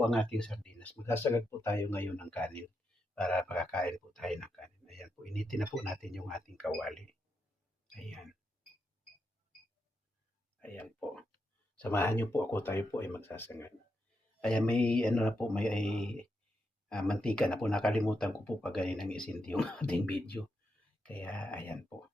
po ang ating sardinas. Magsasagad po tayo ngayon ng kanin para makakain po tayo ng kanin. Ayan po, initin na po natin yung ating kawali. Ayan. Ayan po. Samahan niyo po ako, tayo po ay magsasagad. Ayan, may ano na po, may mantika na po. Nakalimutan ko po pagaling ng isinti yung ating video. Kaya ayan po.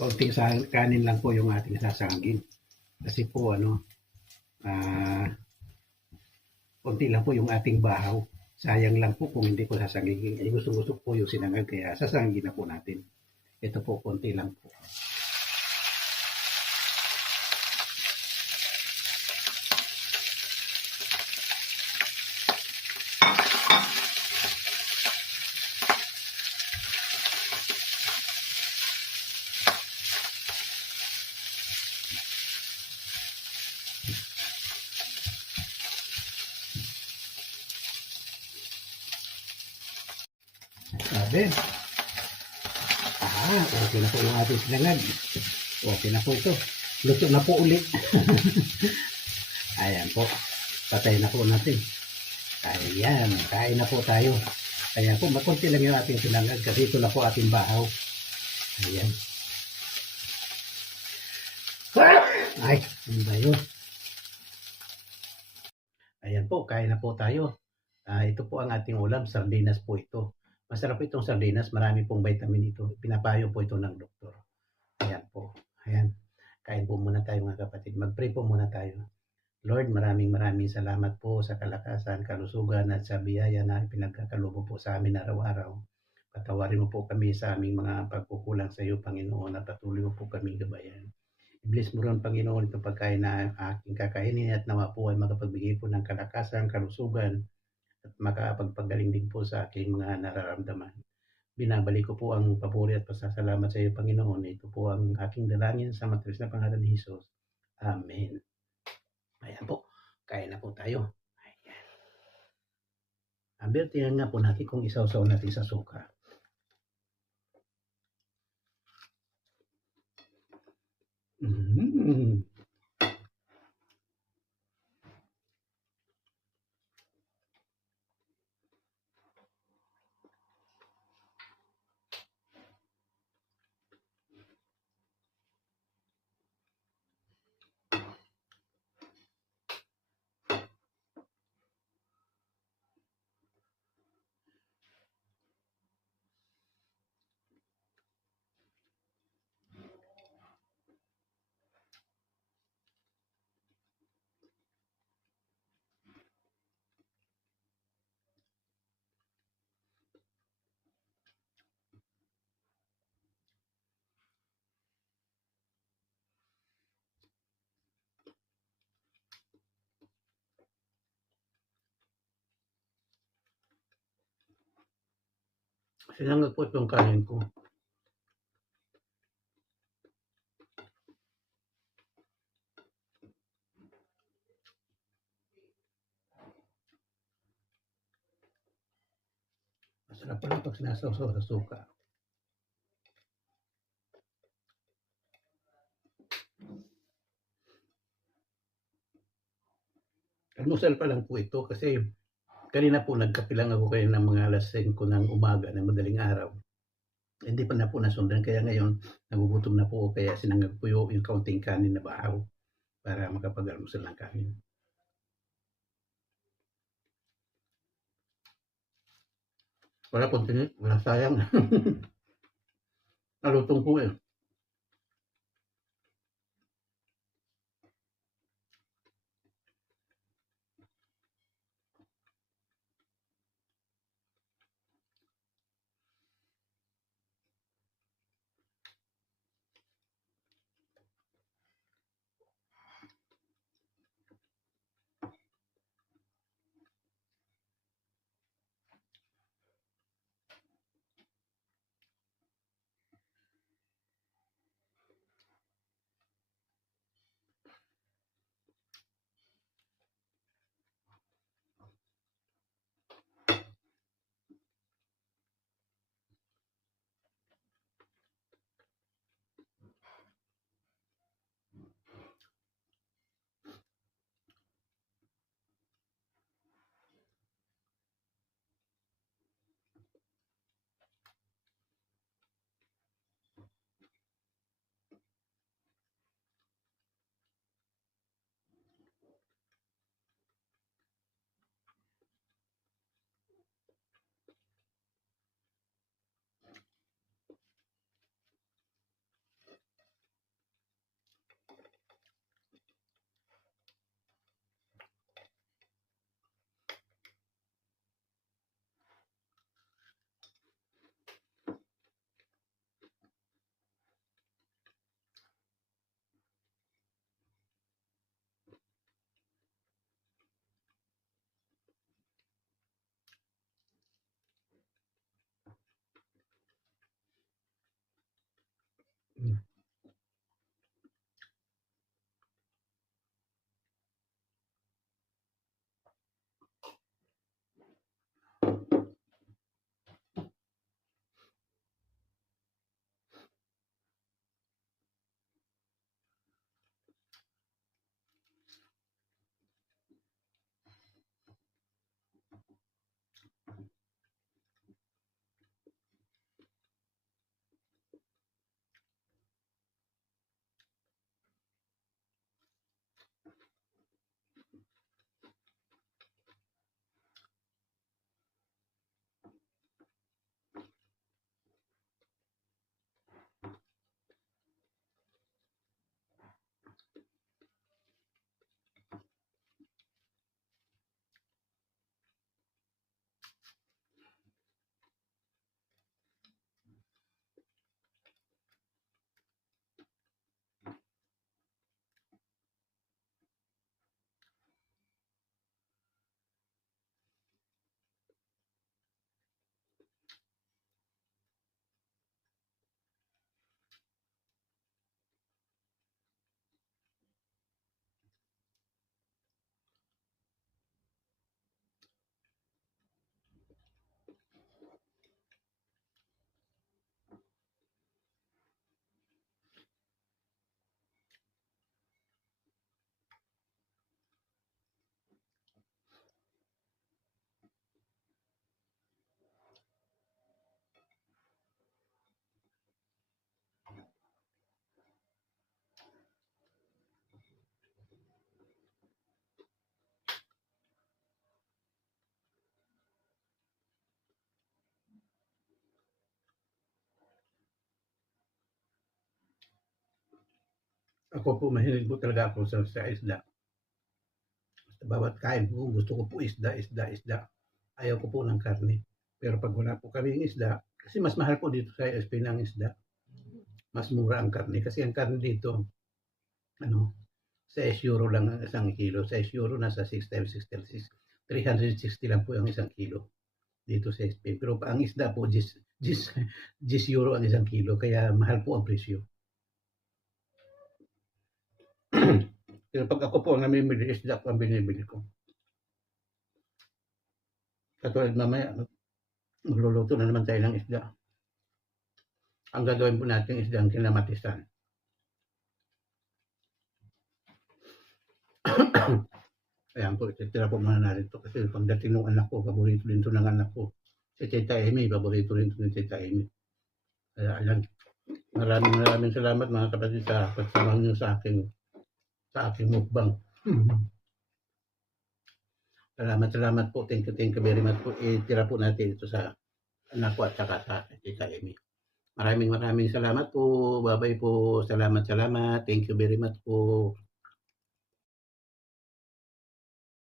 Konting kanin lang po yung ating sasangagin. Kasi po konti lang po yung ating bahaw. Sayang lang po kung hindi ko sasangagin. Gusto po yung sinangag, kaya sasangagin na po natin. Ito po, konti lang po. Sabi. Okay na po yung ating sinangag. Okay na po ito. Luto na po ulit. Ayan po. Patay na po natin. Ayan. Kain na po tayo. Ayan po. Makunti lang yung ating sinangag kasi ito na po ating bahaw. Ayan. Ay, ano ba yun? Ayan po. Kain na po tayo. Ito po ang ating ulam. Sardinas po ito. Masarap itong sardinas, marami pong vitamin ito. Pinapayo po ito ng doktor. Ayan po. Ayan. Kain po muna tayo mga kapatid. Mag-pray po muna tayo. Lord, maraming salamat po sa kalakasan, kalusugan at sa biyaya na pinagkakaloob po sa amin araw-araw. Patawarin mo po kami sa aming mga pagkukulang sa iyo, Panginoon, at patuloy mo po kaming gabayan. I-bless mo rin, Panginoon, itong pagkain na aking kakainin at nawa po ay makapagbigay po ng kalakasan, kalusugan, at makapagpagaling din po sa aking mga nararamdaman. Binabalik ko po ang papuri at pasasalamat sa iyo, Panginoon. Ito po ang aking dalangin sa matamis na pangalan ni Jesus. Amen. Ayan po. Kain na po tayo. Ayan. Aber, tingnan nga po natin kung isaw-saw natin sa suka. Sinangag po itong kanin ko. Masarap pala pag sinasawsaw sa suka. Almusal pa lang po ito kasi kanina po nagkape lang ako kayo ng mga alas 5 ng umaga ng madaling araw. Hindi pa na po nasundan, kaya ngayon nagugutom na po, kaya sinangag po yung kaunting kanin na bahaw para makapag-almusal ng kanin. Wala konti, wala sayang. Nalutong po eh. Ako po mahilig po talaga ako sa isda. Sa bawat kain po, gusto ko po isda, isda, isda. Ayaw ko po ng karne. Pero pag wala po kaming isda, kasi mas mahal po dito sa SP ng isda. Mas mura ang karne. Kasi ang karne dito, ano, €6 lang ang isang kilo. €6 nasa 6 times 6 times 6. 360 lang po ang isang kilo dito sa SP. Pero ang isda po, 10 euro ang isang kilo. Kaya mahal po ang presyo. Pero pag ako po ang namimili, isda po ang binibili ko. Katulad mamaya, magluluto na naman tayo ng isda. Ang gagawin po natin isda ang kinamatisan. Ayan po, ititira po muna natin ito kasi pagdating ng anak ko, paborito din ito ng anak ko. Si Tita Amy, paborito rin ito ni Tita Amy. Kaya ayan, maraming salamat mga kapatid sa pagsama niyo sa aking mukbang. Salamat po. Thank you very much po. Itira po natin ito sa anak ko at saka sa Tita Amy. Maraming salamat po. Bye-bye po. Salamat. Thank you very much po.